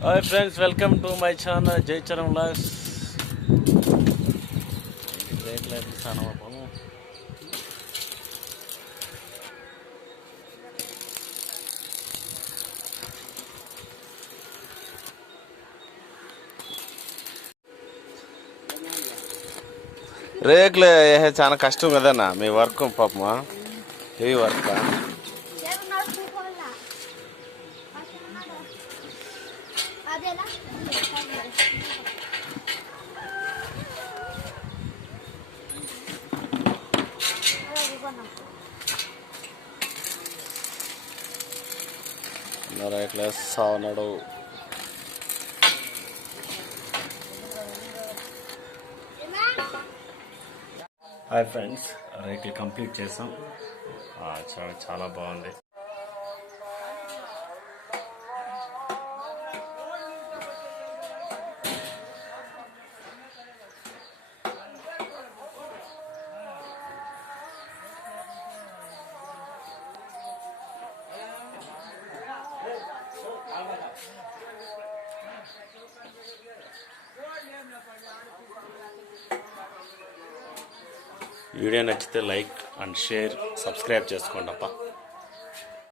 Hi friends welcome to my channel Jayacharam vlogs రేట్లు అయితే చాలా బాబు రేకులు ఏ చాలా కష్టం కదన్నా మీ వర్క్ పాపమా హెవీ వర్క్ ఉన్నాడు హాయ్ ఫ్రెండ్స్. రేకులు కంప్లీట్ చేసాం. చాలా చాలా బాగుంది. వీడియో నచ్చితే లైక్ అండ్ షేర్ సబ్స్క్రైబ్ చేసుకోండి అప్ప.